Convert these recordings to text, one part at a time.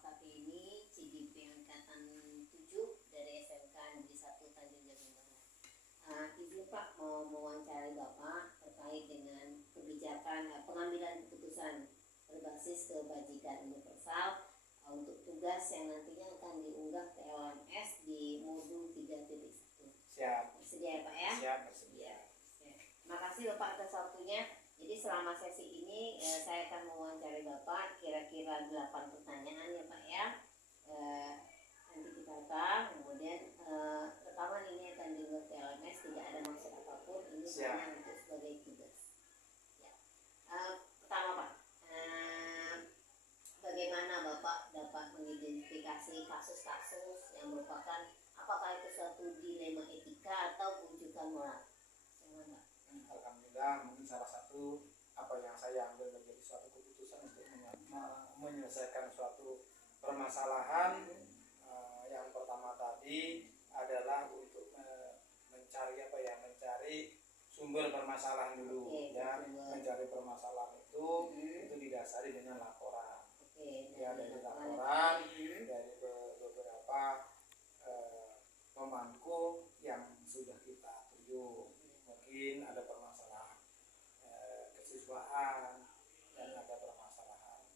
Bapak Kartini, CGP Angkatan 7 dari SMK Negeri 1 Tanjung Jabung Barat. Izin Pak mau mewawancari Bapak terkait dengan kebijakan pengambilan keputusan berbasis kebajikan universal untuk tugas yang nantinya akan diunggah ke LMS di modul 3.1. Siap. Bersedia ya Pak ya? Siap, bersedia. Terima kasih Bapak atas waktunya. Jadi selama sesi ini saya akan mewawancari Bapak kira-kira 8 pertanyaan ya Pak ya. Nanti kita rekam, kemudian rekaman ini akan dibuat ke LMS, tidak ada maksud apapun, ini hanya untuk sebagai tugas. Ya. Pertama Pak, bagaimana Bapak dapat mengidentifikasi kasus-kasus yang merupakan apakah itu suatu dilema etika atau rujukan moral? Jangan Pak. Alhamdulillah, mungkin salah satu apa yang saya ambil menjadi suatu keputusan untuk menyelesaikan suatu permasalahan. Yang pertama tadi adalah untuk mencari sumber permasalahan dulu. Mencari permasalahan itu didasari dengan laporan. Dari laporan dari beberapa pemangku yang sudah kita tuju. Mungkin ada permasalahan kesiswaan dan ada permasalahan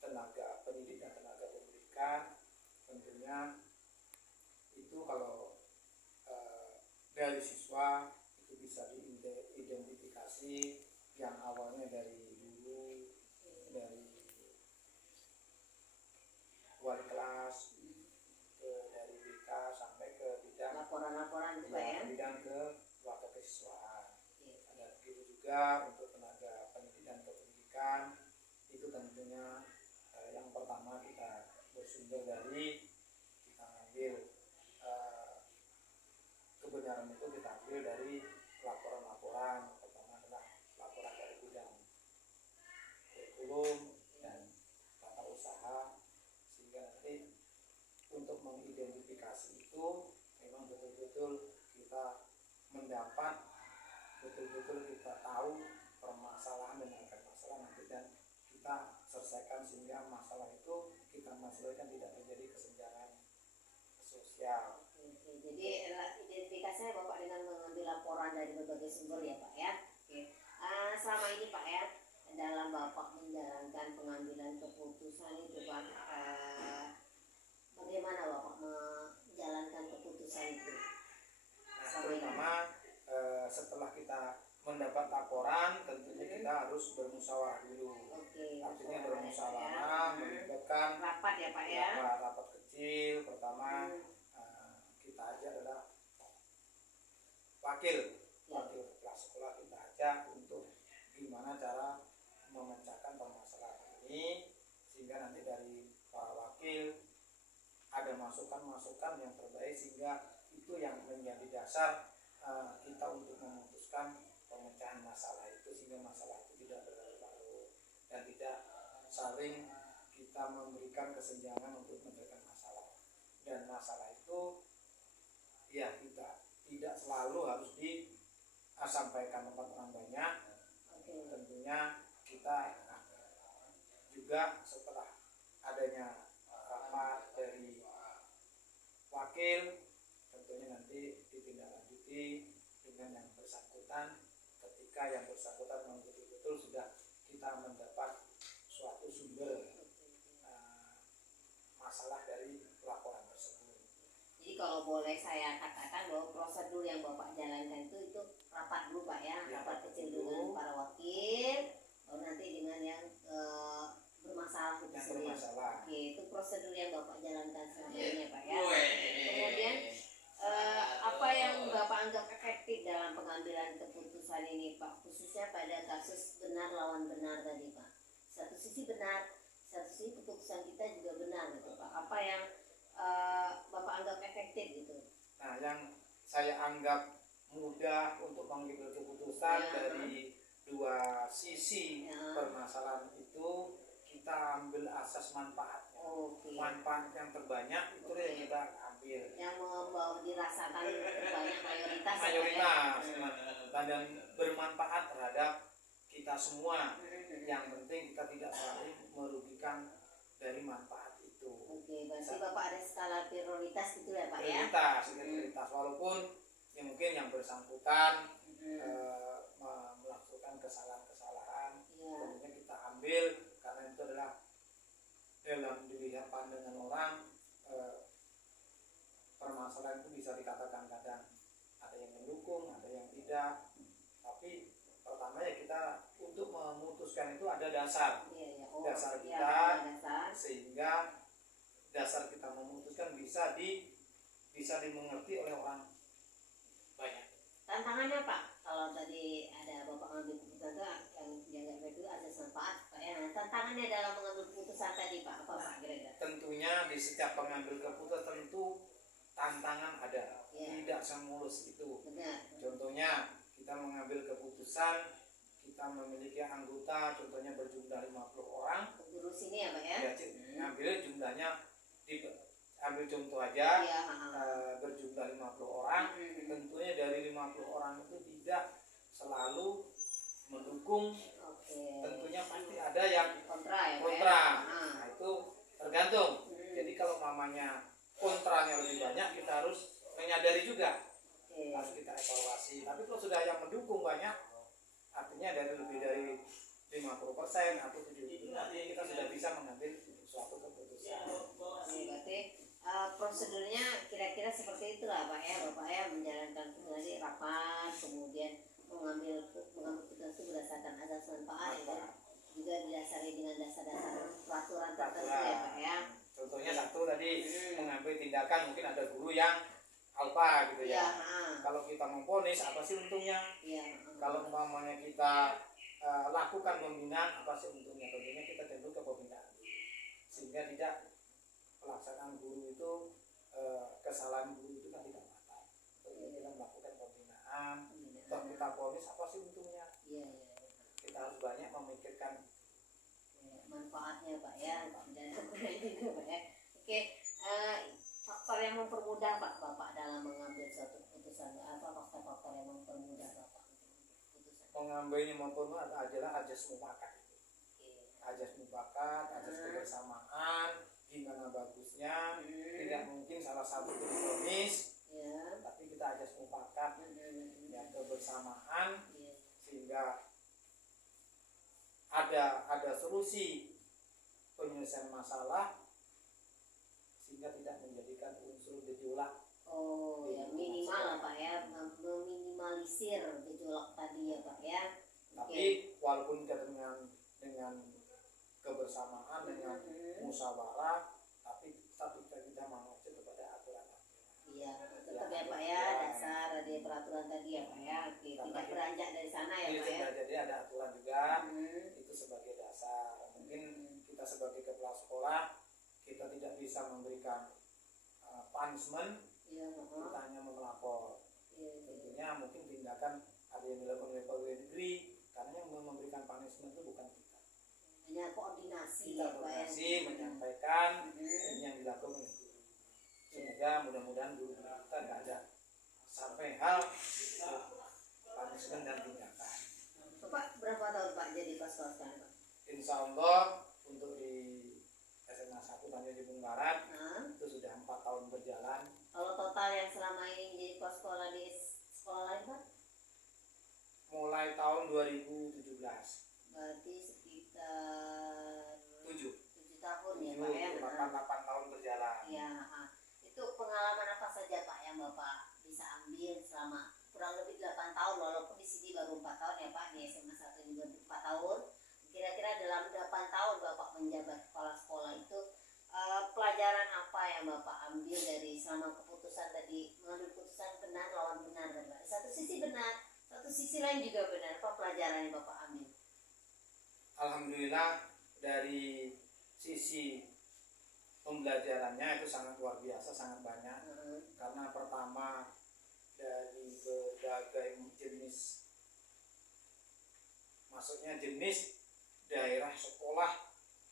tenaga pendidik dan tenaga pendidikan. Tentunya itu kalau dari siswa itu bisa diidentifikasi yang awalnya dari dulu, dari wali kelas, dari BK sampai ke bidang laporan-laporan juga ya, bidang ke wakil kesiswaan. Ada begitu juga untuk tenaga pendidik dan kependidikan. Itu tentunya yang pertama kita bersumber dari kita ambil kebenaran itu kita ambil dari laporan-laporan. Pertama adalah laporan dari bidang kurikulum dan tata usaha, sehingga nanti untuk mengidentifikasi itu memang betul-betul kita mendapat, betul-betul kita tahu permasalahan dan akar masalah nanti, dan kita selesaikan sehingga masalah itu kita selesaikan tidak terjadi kesenjangan sosial. Jadi identifikasinya Bapak dengan mengambil laporan dari berbagai sumber ya Pak ya. Selama ini Pak ya, dalam Bapak menjalankan pengambilan keputusan itu Pak, bagaimana Bapak menjalankan keputusan itu? Terutama setelah kita mendapat laporan, tentunya kita harus bermusyawarah dulu. Artinya bermusyawarah, melibatkan rapat ya Pak ya. Rapat kecil. Pertama kita ajak adalah wakil kepala sekolah, kita ajak untuk gimana cara memecahkan permasalahan ini, sehingga nanti dari para wakil ada masukan-masukan yang terbaik, sehingga itu yang menjadi dasar kita untuk memutuskan pemecahan masalah itu, sehingga masalah itu tidak berlarut-larut dan tidak saling kita memberikan kesenjangan untuk menyelesaikan masalah. Dan masalah itu ya kita tidak selalu harus disampaikan tempat orang banyak. Tentunya kita juga setelah adanya rapat dari wakil, tentunya nanti ditindaklanjuti dengan yang bersangkutan. Ketika yang bersangkutan memang betul-betul sudah kita mendapat suatu sumber masalah dari laporan tersebut. Jadi kalau boleh saya katakan bahwa prosedur yang Bapak jalankan itu rapat dulu Pak ya, rapat kecil dengan para wakil, baru nanti dengan yang bermasalah itu sendiri. Oke, itu prosedur yang Bapak jalankan selama ini Pak ya. Kemudian apa yang Bapak anggap efektif dalam pengambilan keputusan ini Pak, khususnya pada kasus benar lawan benar tadi Pak. Satu sisi benar, satu sisi keputusan kita juga benar gitu Pak. Apa yang Bapak anggap efektif gitu? Nah, yang saya anggap mudah untuk mengambil keputusan dari dua sisi permasalahan itu, kita ambil asas manfaatnya. Manfaat yang terbanyak itu yang kita ambil. Yang membawa dirasakan terbanyak mayoritas. Dan bermanfaat terhadap kita semua. Yang penting kita tidak saling merugikan dari manfaat itu. Oke, berarti Bapak ada skala prioritas gitu ya Pak ya? Prioritas walaupun ya mungkin yang bersangkutan melakukan kesalahan-kesalahan, tentunya kita ambil karena itu adalah dalam dilihat pandangan orang permasalahan itu bisa dikatakan kadang ada yang mendukung, ada yang tidak. Tapi pertama ya kita untuk memutuskan itu ada dasar, dasar kita, sehingga dasar kita memutuskan bisa dimengerti oleh orang banyak. Tantangannya Pak, kalau tadi ada Bapak mengambil keputusan yang dianggap itu azas manfaat Pak ya. Nah, tantangannya dalam mengambil keputusan tadi Pak, apa Pak kira-kira? Tentunya di setiap pengambil keputusan tentu tantangan ada, tidak semulus itu. Benar. Contohnya kita mengambil keputusan, kita memiliki anggota contohnya berjumlah 50 orang. Guru sini ya Pak ya? Ambil jumlahnya, ambil contoh aja, berjumlah 50 orang. Tentunya dari 50 orang itu tidak selalu mendukung. Tentunya pasti ada yang kontra. Nah, itu tergantung. Jadi kalau mamanya kontranya lebih banyak, kita harus menyadari juga, harus kita evaluasi. Tapi kalau sudah yang mendukung banyak, artinya dari lebih dari 50% atau 70%, artinya kita sudah bisa mengambil suatu keputusan. Berarti prosedurnya kira-kira seperti itulah Pak ya, Bapak ya, menjalankan kembali rapat, kemudian mengambil keputusan itu berdasarkan azas manfaat ya, juga didasari dengan dasar-dasar peraturan tertentu ya Pak ya. Contohnya satu tadi mengambil tindakan, mungkin ada guru yang alpa gitu ya. Kalau kita memponis apa sih untungnya? Kalau umpamanya kita lakukan pembinaan apa sih untungnya? Tentunya kita cenderung ke pembinaan, sehingga tidak pelaksanaan guru itu kesalahan guru itu kan tidak fatal. Kita melakukan pembinaan, toh kita ponis apa sih untungnya? Kita harus banyak memikirkan manfaatnya Pak ya, dan juga Pak ya. Oke, faktor yang mempermudah Pak Bapak dalam mengambil suatu keputusan, apa faktor-faktor yang mempermudah Bapak keputusan? Mengambilnya mempermudah adalah azas mufakat. Azas mufakat, azas kebersamaan, gimana bagusnya, tidak mungkin salah satu diponis, tapi kita azas mufakat, ya kebersamaan, sehingga ada solusi penyelesaian masalah, sehingga tidak menjadikan unsur gejolak. Ya minimal lah Pak ya, meminimalisir gejolak tadi ya Pak ya. Tapi walaupun dengan kebersamaan, dengan musyawarah, tapi tetap kita mengacu kepada aturan. Iya, tetap ya Pak ya, dasar dari peraturan tadi ya Pak ya. Tidak beranjak dari sana ya Pak ya. Jadi ada aturan juga, itu sebagai dasar. Mungkin kita sebagai kepala sekolah, kita tidak bisa memberikan punishment, kita hanya melapor. Tentunya mungkin tindakan ada yang dilakukan oleh pegawai negeri, karena yang memberikan punishment itu bukan kita. Hanya koordinasi Kita ya Pak ya. koordinasi, menyampaikan yang dilakukan oleh guru. Semoga mudah-mudahan guru kita tidak ada sampai hal punishment dan tindakan. Bapak berapa tahun Pak jadi paskal sekarang Pak? Insya Allah untuk di SMA 1 Tanjung Jabung Barat itu sudah 4 tahun berjalan. Kalau total yang selama ini jadi sekolah di sekolah lain Pak? Mulai tahun 2017. Berarti sekitar 7 tahun ya Pak ya. 8 tahun berjalan. Ya, itu pengalaman apa saja Pak yang Bapak bisa ambil selama kurang lebih 8 tahun, walaupun di sini baru 4 tahun ya Pak, di SMA 1 ini baru 4 tahun. Kira-kira dalam 8 tahun Bapak menjabat kepala sekolah itu pelajaran apa yang Bapak ambil dari selama keputusan tadi, mengambil keputusan benar lawan benar dan Pak. Satu sisi benar, satu sisi lain juga benar. Apa pelajaran yang Bapak ambil? Alhamdulillah dari sisi pembelajarannya itu sangat luar biasa, sangat banyak. Karena pertama dari berbagai jenis, maksudnya jenis daerah sekolah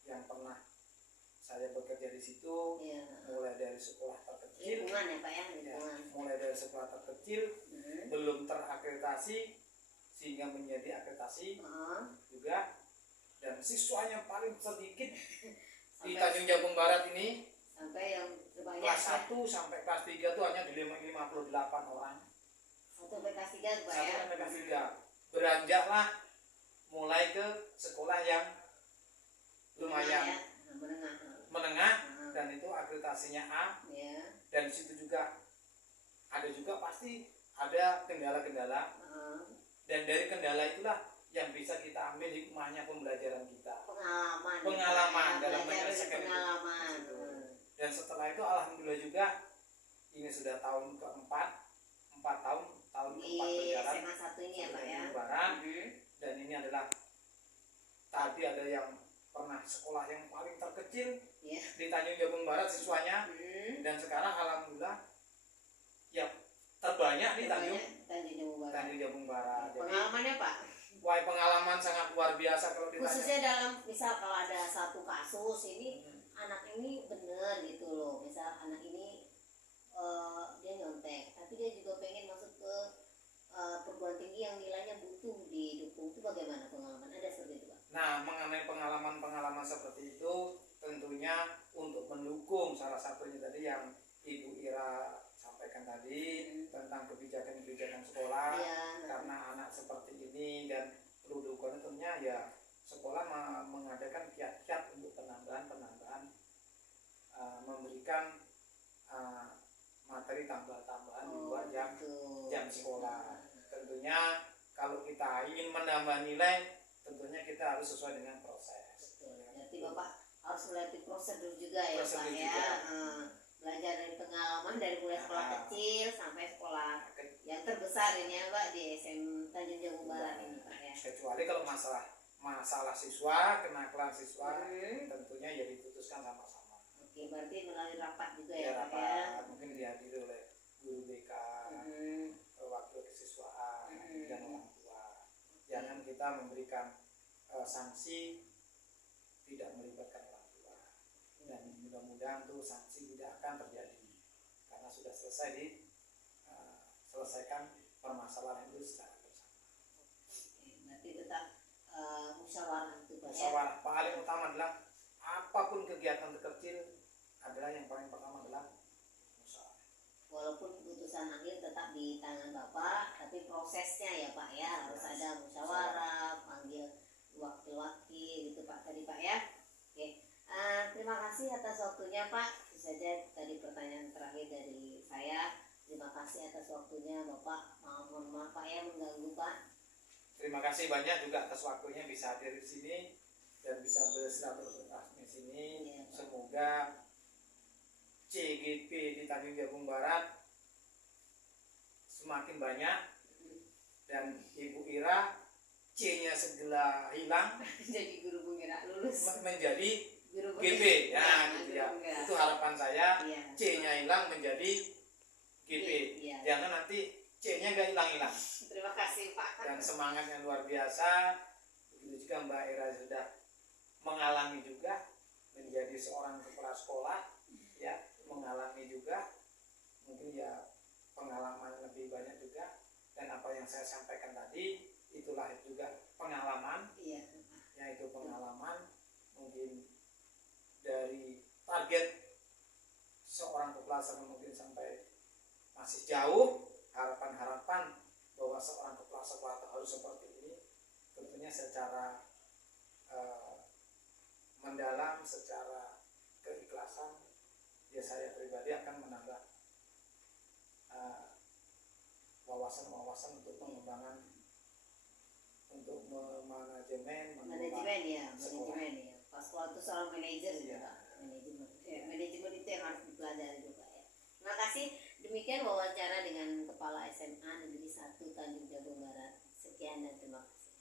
yang pernah saya bekerja di situ, mulai dari sekolah terkecil, Lingkungan ya Pak ya, lingkungan. mulai dari sekolah terkecil belum terakreditasi sehingga menjadi akreditasi juga, dan siswa yang paling sedikit di Tanjung Jabung Barat ini sampai yang terbanyak kelas 1 sampai kelas 3 itu hanya di 58 orang. 1 sampai kelas 3 Pak 1 ya. sampai kelas 3. Beranjaklah mulai ke sekolah yang lumayan menengah dan itu akreditasinya A. Ya. Dan di situ juga ada juga pasti ada kendala-kendala. Dan dari kendala itulah yang bisa kita ambil hikmahnya pembelajaran kita. Pengalaman dalam menyelesaikan pengalaman. itu. Dan setelah itu alhamdulillah juga ini sudah tahun keempat, 4 tahun keempat berjalan SMA 1 ini ya Pak ya. Barat. Dan ini adalah tadi ada yang pernah sekolah yang paling terkecil di Tanjung Jabung Barat siswanya. Dan sekarang alhamdulillah ya terbanyak di Tanjung Jabung Barat. Pengalamannya Pak? Wah, pengalaman sangat luar biasa kalau ditanya. Khususnya dalam misal kalau ada satu kasus ini anak ini bener gitu loh, misal anak ini dia nyontek tapi dia juga pengen masuk ke perguruan tinggi yang nilainya butuh didukung, itu bagaimana pengalaman ada seperti itu Pak? Nah, mengenai pengalaman-pengalaman seperti itu tentunya untuk mendukung salah satunya tadi yang Ibu Ira sampaikan tadi tentang kebijakan-kebijakan sekolah karena anak seperti ini dan perlu dukungan tentunya ya sekolah mengadakan kiat-kiat untuk penambahan memberikan materi tambahan di luar jam sekolah. Tentunya kalau kita ingin menambah nilai tentunya kita harus sesuai dengan proses. Berarti Bapak harus melatih prosedur juga ya Pak ya. Belajar dari pengalaman dari mulai sekolah kecil sampai sekolah yang terbesar ini ya Pak di SM Tanjung Jabung Barat ini Pak ya. Kecuali kalau masalah siswa, kenakalan siswa tentunya ya diputuskan sama-sama. Oke, berarti melalui rapat juga ya Pak rapat, ya. mungkin dihadiri oleh guru BK, wakil kesiswaan dan orang tua. Jangan kita memberikan sanksi tidak melibatkan orang tua. Dan mudah-mudahan tuh sanksi tidak akan terjadi karena sudah selesai selesaikan permasalahan itu secara bersama. Berarti tetap musyawarah itu Pak ya. Musyawarah paling utama adalah apapun kegiatan terkecil adalah yang paling pertama adalah musyawarah. Walaupun keputusan akhir tetap di tangan Bapak, tapi prosesnya ya Pak ya harus ada musyawarah, panggil wakil-wakil gitu Pak tadi Pak ya. Oke. Terima kasih atas waktunya Pak. Itu saja tadi pertanyaan terakhir dari saya. Terima kasih atas waktunya Bapak. Mohon maaf Pak ya mengganggu Pak. Terima kasih banyak juga atas waktunya bisa hadir di sini dan bisa bersilaturahmi di sini. Semoga CGP di Tanjung Jabung Barat semakin banyak dan Ibu Ira C-nya segera hilang Jadi guru penggerak lulus menjadi guru GP ya, gitu ya. Itu harapan saya. C-nya hilang menjadi GP. Jangan nanti C-nya gak hilang-hilang. Terima kasih Pak. Dan semangatnya luar biasa. Begitu juga Mbak Ira sudah mengalami juga menjadi seorang kepala sekolah ya, mengalami juga mungkin ya pengalaman lebih banyak juga. Dan apa yang saya sampaikan tadi itulah juga pengalaman, yaitu pengalaman mungkin dari target seorang kepala sekolah mungkin sampai masih jauh, harapan-harapan bahwa seorang kepala sekolah harus seperti ini tentunya secara mendalam, secara keikhlasan ya saya pribadi akan menambah wawasan-wawasan untuk pengembangan untuk manajemen ya. Pas sekolah itu seorang manajer juga. Manajemen itu yang harus dipelajari juga ya. Terima kasih. Demikian wawancara dengan Kepala SMA Negeri 1 Tanjung Jabung Barat. Sekian dan terima kasih.